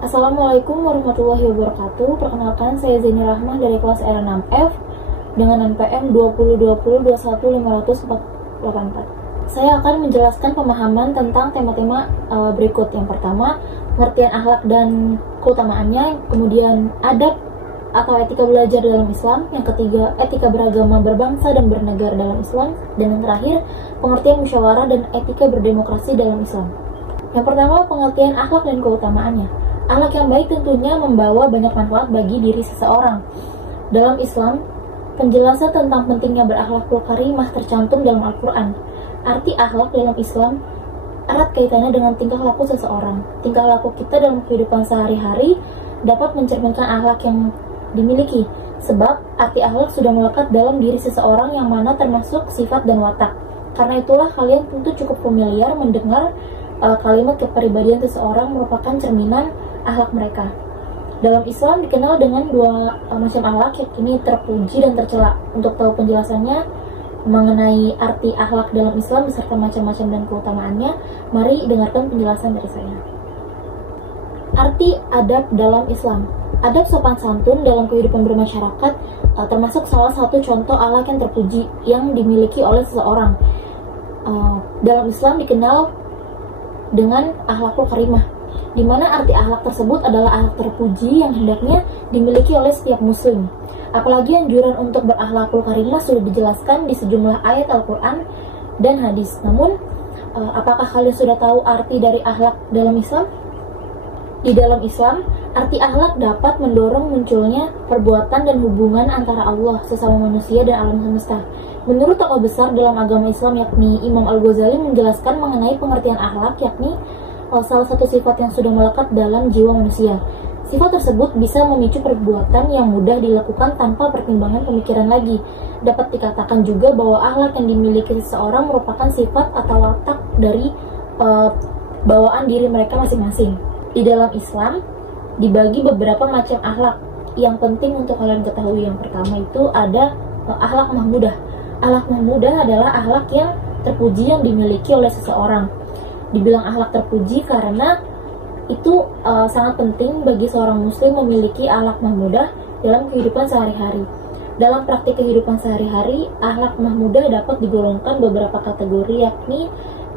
Assalamualaikum warahmatullahi wabarakatuh. Perkenalkan, saya Zaini Rahmah dari kelas R6F dengan NPM 2020215184. Saya akan menjelaskan pemahaman tentang tema-tema berikut. Yang pertama, pengertian akhlak dan keutamaannya. Kemudian, adab atau etika belajar dalam Islam. Yang ketiga, etika beragama, berbangsa, dan bernegara dalam Islam. Dan yang terakhir, pengertian musyawarah dan etika berdemokrasi dalam Islam. Yang pertama, pengertian akhlak dan keutamaannya. Akhlak yang baik tentunya membawa banyak manfaat bagi diri seseorang. Dalam Islam, penjelasan tentang pentingnya berakhlakul karimah tercantum dalam Al-Quran. Arti akhlak dalam Islam erat kaitannya dengan tingkah laku seseorang. Tingkah laku kita dalam kehidupan sehari-hari dapat mencerminkan akhlak yang dimiliki, sebab arti akhlak sudah melekat dalam diri seseorang yang mana termasuk sifat dan watak. Karena itulah kalian tentu cukup familiar mendengar kalimat kepribadian seseorang merupakan cerminan akhlak mereka. Dalam Islam dikenal dengan dua macam akhlak, yakni terpuji dan tercela. Untuk tahu penjelasannya mengenai arti akhlak dalam Islam beserta macam-macam dan keutamaannya, mari dengarkan penjelasan dari saya. Arti adab dalam Islam. Adab sopan santun dalam kehidupan bermasyarakat termasuk salah satu contoh akhlak yang terpuji yang dimiliki oleh seseorang. Dalam Islam dikenal dengan akhlakul karimah, di mana arti akhlak tersebut adalah akhlak terpuji yang hendaknya dimiliki oleh setiap muslim. Apalagi anjuran untuk berakhlakul karimah sudah dijelaskan di sejumlah ayat Al-Quran dan hadis. Namun, apakah kalian sudah tahu arti dari akhlak dalam Islam? Di dalam Islam, arti akhlak dapat mendorong munculnya perbuatan dan hubungan antara Allah, sesama manusia, dan alam semesta. Menurut tokoh besar dalam agama Islam yakni Imam Al-Ghazali menjelaskan mengenai pengertian akhlak, yakni salah satu sifat yang sudah melekat dalam jiwa manusia. Sifat tersebut bisa memicu perbuatan yang mudah dilakukan tanpa pertimbangan pemikiran lagi. Dapat dikatakan juga bahwa akhlak yang dimiliki seseorang merupakan sifat atau watak dari bawaan diri mereka masing-masing. Di dalam Islam dibagi beberapa macam akhlak yang penting untuk kalian ketahui. Yang pertama itu ada akhlak mahmudah. Akhlak mahmudah adalah akhlak yang terpuji yang dimiliki oleh seseorang. Dibilang akhlak terpuji karena itu sangat penting bagi seorang muslim memiliki akhlak mahmudah dalam kehidupan sehari-hari. Dalam praktik kehidupan sehari-hari, akhlak mahmudah dapat digolongkan beberapa kategori, yakni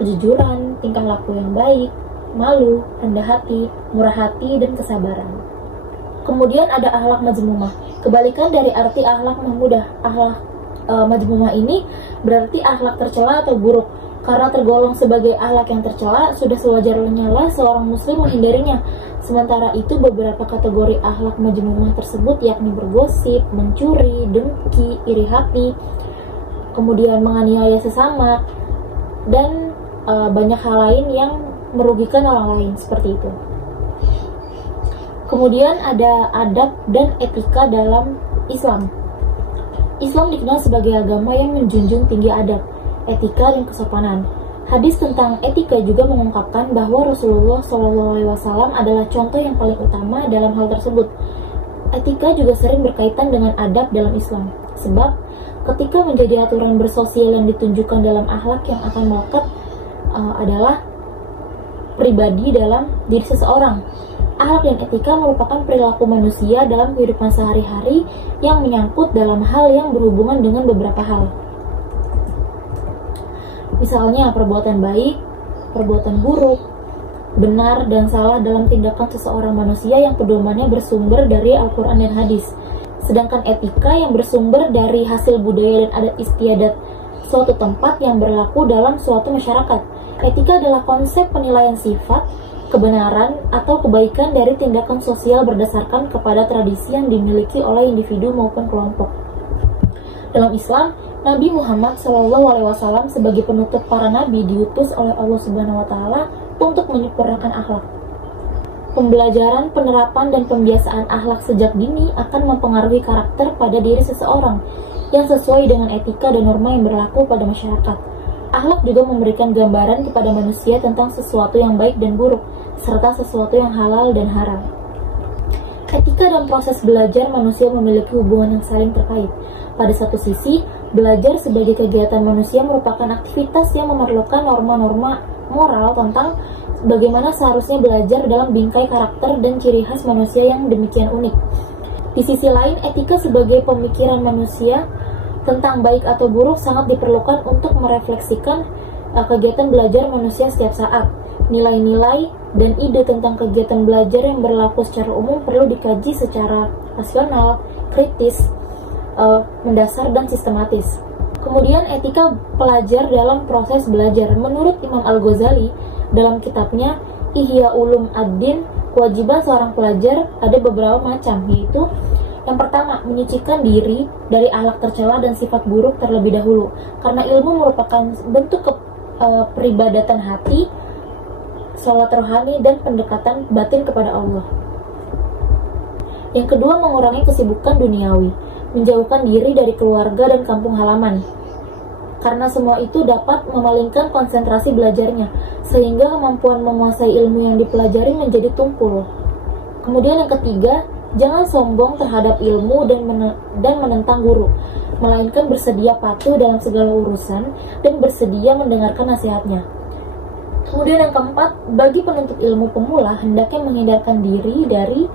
kejujuran, tingkah laku yang baik, malu, rendah hati, murah hati, dan kesabaran. Kemudian ada akhlak majmumah. Kebalikan dari arti akhlak mahmudah. Akhlak majmumah ini berarti akhlak tercela atau buruk. Karena tergolong sebagai akhlak yang tercela, sudah sewajarnya lah seorang muslim menghindarinya. Sementara itu beberapa kategori akhlak majmumah tersebut yakni bergosip, mencuri, dengki, iri hati, kemudian menganiaya sesama, dan banyak hal lain yang merugikan orang lain seperti itu. Kemudian ada adab dan etika dalam Islam. Islam dikenal sebagai agama yang menjunjung tinggi adab, etika, dan kesopanan. Hadis tentang etika juga mengungkapkan bahwa Rasulullah SAW adalah contoh yang paling utama dalam hal tersebut. Etika juga sering berkaitan dengan adab dalam Islam, sebab ketika menjadi aturan bersosial yang ditunjukkan dalam akhlak yang akan melekat adalah pribadi dalam diri seseorang. Akhlak dan etika merupakan perilaku manusia dalam kehidupan sehari-hari yang menyangkut dalam hal yang berhubungan dengan beberapa hal. Misalnya perbuatan baik, perbuatan buruk, benar dan salah dalam tindakan seseorang manusia yang pedomannya bersumber dari Al-Quran dan hadis. Sedangkan etika yang bersumber dari hasil budaya dan adat istiadat suatu tempat yang berlaku dalam suatu masyarakat. Etika adalah konsep penilaian sifat, kebenaran, atau kebaikan dari tindakan sosial berdasarkan kepada tradisi yang dimiliki oleh individu maupun kelompok. Dalam Islam, Nabi Muhammad SAW sebagai penutup para nabi diutus oleh Allah Subhanahu Wa Taala untuk menyempurnakan akhlak. Pembelajaran, penerapan, dan pembiasaan akhlak sejak dini akan mempengaruhi karakter pada diri seseorang yang sesuai dengan etika dan norma yang berlaku pada masyarakat. Akhlak juga memberikan gambaran kepada manusia tentang sesuatu yang baik dan buruk, serta sesuatu yang halal dan haram. Etika dan proses belajar manusia memiliki hubungan yang saling terkait. Pada satu sisi, belajar sebagai kegiatan manusia merupakan aktivitas yang memerlukan norma-norma moral tentang bagaimana seharusnya belajar dalam bingkai karakter dan ciri khas manusia yang demikian unik. Di sisi lain, etika sebagai pemikiran manusia tentang baik atau buruk sangat diperlukan untuk merefleksikan kegiatan belajar manusia setiap saat. Nilai-nilai dan ide tentang kegiatan belajar yang berlaku secara umum perlu dikaji secara rasional, kritis, mendasar, dan sistematis. Kemudian etika pelajar dalam proses belajar. Menurut Imam Al-Ghazali dalam kitabnya Ihya Ulum Ad-Din, kewajiban seorang pelajar ada beberapa macam, yaitu yang pertama, menyucikan diri dari akhlak tercela dan sifat buruk terlebih dahulu, karena ilmu merupakan bentuk peribadatan hati, sholat rohani, dan pendekatan batin kepada Allah. Yang kedua, mengurangi kesibukan duniawi, menjauhkan diri dari keluarga dan kampung halaman, karena semua itu dapat memalingkan konsentrasi belajarnya, sehingga kemampuan menguasai ilmu yang dipelajari menjadi tumpul. Kemudian yang ketiga, jangan sombong terhadap ilmu dan menentang guru, melainkan bersedia patuh dalam segala urusan dan bersedia mendengarkan nasihatnya. Kemudian yang keempat, bagi penuntut ilmu pemula, hendaknya menghindarkan diri dari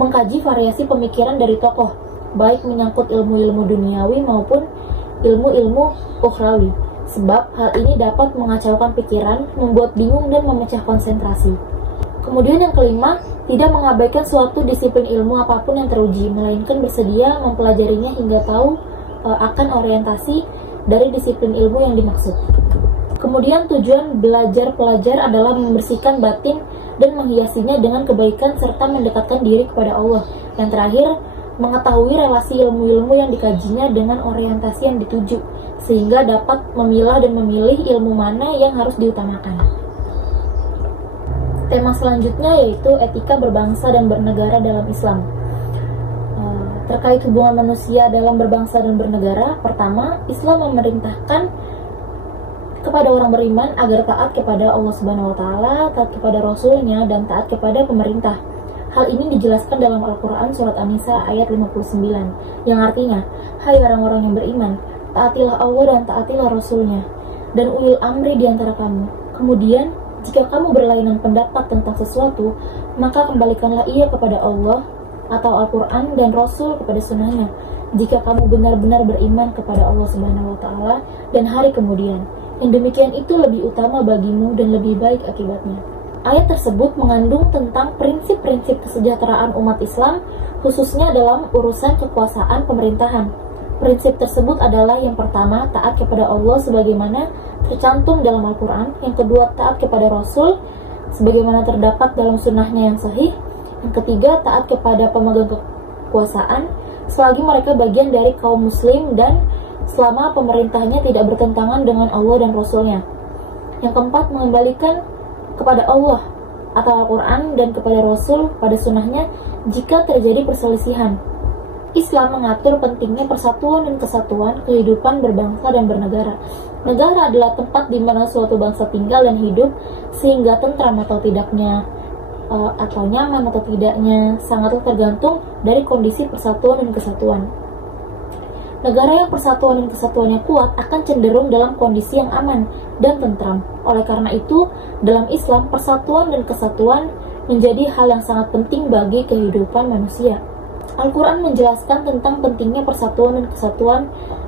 mengkaji variasi pemikiran dari tokoh, baik menyangkut ilmu-ilmu duniawi maupun ilmu-ilmu ukhrawi, sebab hal ini dapat mengacaukan pikiran, membuat bingung, dan memecah konsentrasi. Kemudian yang kelima, tidak mengabaikan suatu disiplin ilmu apapun yang teruji, melainkan bersedia mempelajarinya hingga tahu akan orientasi dari disiplin ilmu yang dimaksud. Kemudian tujuan belajar pelajar adalah membersihkan batin dan menghiasinya dengan kebaikan serta mendekatkan diri kepada Allah. Yang terakhir, mengetahui relasi ilmu-ilmu yang dikajinya dengan orientasi yang dituju, sehingga dapat memilah dan memilih ilmu mana yang harus diutamakan. Tema selanjutnya yaitu etika berbangsa dan bernegara dalam Islam. Terkait hubungan manusia dalam berbangsa dan bernegara, pertama, Islam memerintahkan kepada orang beriman agar taat kepada Allah Subhanahu wa taala, taat kepada Rasul-Nya, dan taat kepada pemerintah. Hal ini dijelaskan dalam Al-Quran surat An-Nisa ayat 59, yang artinya, hai orang-orang yang beriman, taatilah Allah dan taatilah Rasul-Nya, dan ulil amri di antara kamu. Kemudian, jika kamu berlainan pendapat tentang sesuatu, maka kembalikanlah ia kepada Allah atau Al-Quran dan Rasul kepada sunnahnya. Jika kamu benar-benar beriman kepada Allah Subhanahu wa taala dan hari kemudian, yang demikian itu lebih utama bagimu dan lebih baik akibatnya. Ayat tersebut mengandung tentang prinsip-prinsip kesejahteraan umat Islam, khususnya dalam urusan kekuasaan pemerintahan. Prinsip tersebut adalah yang pertama, taat kepada Allah sebagaimana tercantum dalam Al-Quran. Yang kedua, taat kepada Rasul sebagaimana terdapat dalam sunnahnya yang sahih. Yang ketiga, taat kepada pemegang kekuasaan selagi mereka bagian dari kaum muslim dan selama pemerintahnya tidak bertentangan dengan Allah dan Rasul-Nya. Yang keempat, mengembalikan kepada Allah atau Al-Quran dan kepada Rasul pada sunnahnya jika terjadi perselisihan. Islam mengatur pentingnya persatuan dan kesatuan kehidupan berbangsa dan bernegara. Negara adalah tempat di mana suatu bangsa tinggal dan hidup, sehingga tentram atau tidaknya atau nyaman atau tidaknya sangatlah tergantung dari kondisi persatuan dan kesatuan. Negara yang persatuan dan kesatuannya kuat akan cenderung dalam kondisi yang aman dan tentram. Oleh karena itu, dalam Islam, persatuan dan kesatuan menjadi hal yang sangat penting bagi kehidupan manusia. Al-Quran menjelaskan tentang pentingnya persatuan dan kesatuan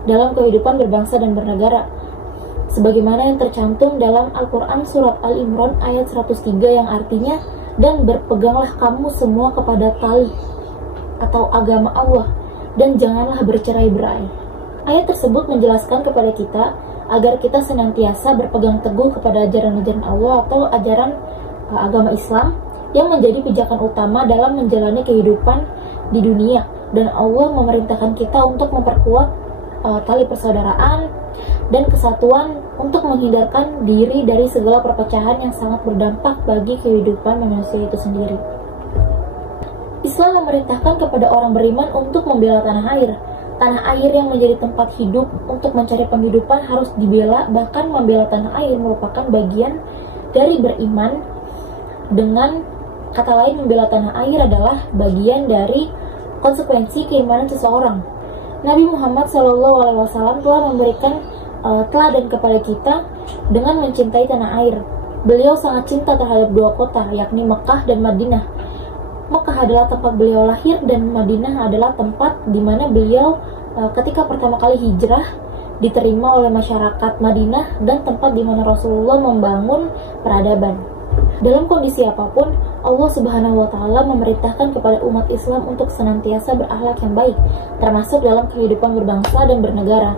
dalam kehidupan berbangsa dan bernegara, sebagaimana yang tercantum dalam Al-Quran surat Al-Imran ayat 103 yang artinya, dan berpeganglah kamu semua kepada tali atau agama Allah, dan janganlah bercerai-berai. Ayat tersebut menjelaskan kepada kita agar kita senantiasa berpegang teguh kepada ajaran-ajaran Allah atau ajaran agama Islam yang menjadi pijakan utama dalam menjalani kehidupan di dunia, dan Allah memerintahkan kita untuk memperkuat tali persaudaraan dan kesatuan untuk menghindarkan diri dari segala perpecahan yang sangat berdampak bagi kehidupan manusia itu sendiri. Islam memerintahkan kepada orang beriman untuk membela tanah air. Tanah air yang menjadi tempat hidup untuk mencari penghidupan harus dibela, bahkan membela tanah air merupakan bagian dari beriman. Dengan kata lain, membela tanah air adalah bagian dari konsekuensi keimanan seseorang. Nabi Muhammad SAW telah memberikan teladan kepada kita dengan mencintai tanah air. Beliau sangat cinta terhadap dua kota, yakni Mekah dan Madinah. Mekah adalah tempat beliau lahir dan Madinah adalah tempat di mana beliau ketika pertama kali hijrah diterima oleh masyarakat Madinah dan tempat di mana Rasulullah membangun peradaban. Dalam kondisi apapun, Allah Subhanahu wa Ta'ala memerintahkan kepada umat Islam untuk senantiasa berakhlak yang baik, termasuk dalam kehidupan berbangsa dan bernegara.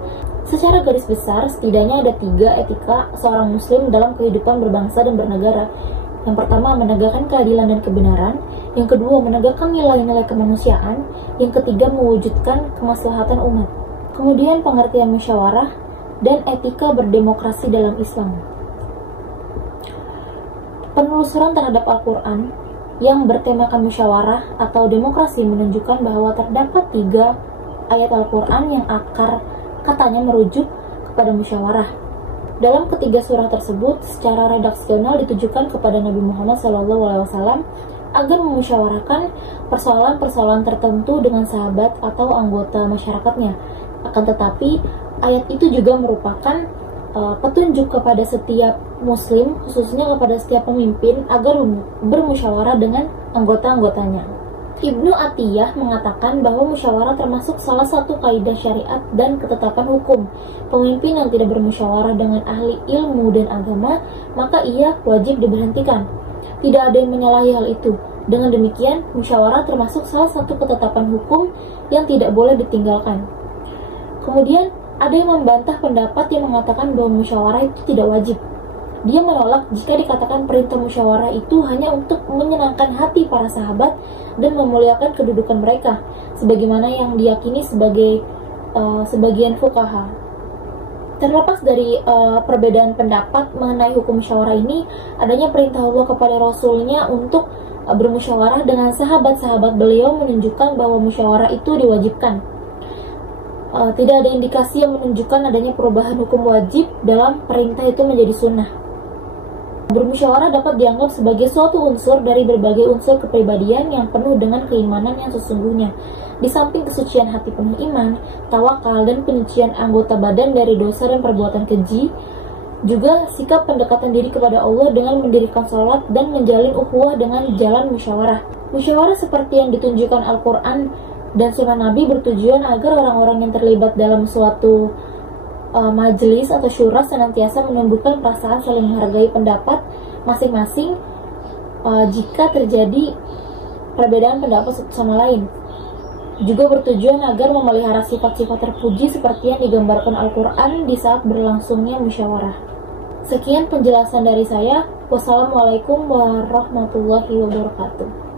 Secara garis besar, setidaknya ada 3 etika seorang muslim dalam kehidupan berbangsa dan bernegara. Yang pertama, menegakkan keadilan dan kebenaran. Yang kedua, menegakkan nilai-nilai kemanusiaan. Yang ketiga, mewujudkan kemaslahatan umat. Kemudian, pengertian musyawarah dan etika berdemokrasi dalam Islam. Penelusuran terhadap Al-Quran yang bertemakan musyawarah atau demokrasi menunjukkan bahwa terdapat 3 ayat Al-Quran yang akar katanya merujuk kepada musyawarah. Dalam ketiga surah tersebut, secara redaksional ditujukan kepada Nabi Muhammad SAW agar memusyawarahkan persoalan-persoalan tertentu dengan sahabat atau anggota masyarakatnya. Akan tetapi, ayat itu juga merupakan petunjuk kepada setiap muslim, khususnya kepada setiap pemimpin, agar bermusyawarah dengan anggota-anggotanya. Ibnu Atiyah mengatakan bahwa musyawarah termasuk salah satu kaidah syariat dan ketetapan hukum. Pemimpin yang tidak bermusyawarah dengan ahli ilmu dan agama, maka ia wajib diberhentikan. Tidak ada yang menyalahi hal itu. Dengan demikian, musyawarah termasuk salah satu ketetapan hukum yang tidak boleh ditinggalkan. Kemudian, ada yang membantah pendapat yang mengatakan bahwa musyawarah itu tidak wajib. Dia menolak jika dikatakan perintah musyawarah itu hanya untuk menyenangkan hati para sahabat dan memuliakan kedudukan mereka, sebagaimana yang diyakini sebagai sebagian fuqaha. Terlepas dari perbedaan pendapat mengenai hukum musyawarah ini, adanya perintah Allah kepada Rasulnya untuk bermusyawarah dengan sahabat-sahabat beliau menunjukkan bahwa musyawarah itu diwajibkan. Tidak ada indikasi yang menunjukkan adanya perubahan hukum wajib dalam perintah itu menjadi sunnah. Bermusyawarah dapat dianggap sebagai suatu unsur dari berbagai unsur kepribadian yang penuh dengan keimanan yang sesungguhnya. Di samping kesucian hati penuh iman, tawakal, dan penyucian anggota badan dari dosa dan perbuatan keji, juga sikap pendekatan diri kepada Allah dengan mendirikan sholat dan menjalin ukhuwah dengan jalan musyawarah. Musyawarah seperti yang ditunjukkan Al-Quran dan sunnah Nabi bertujuan agar orang-orang yang terlibat dalam suatu majelis atau syura senantiasa menumbuhkan perasaan saling menghargai pendapat masing-masing jika terjadi perbedaan pendapat satu sama lain. Juga bertujuan agar memelihara sifat-sifat terpuji seperti yang digambarkan Al-Quran di saat berlangsungnya musyawarah. Sekian penjelasan dari saya. Wassalamualaikum warahmatullahi wabarakatuh.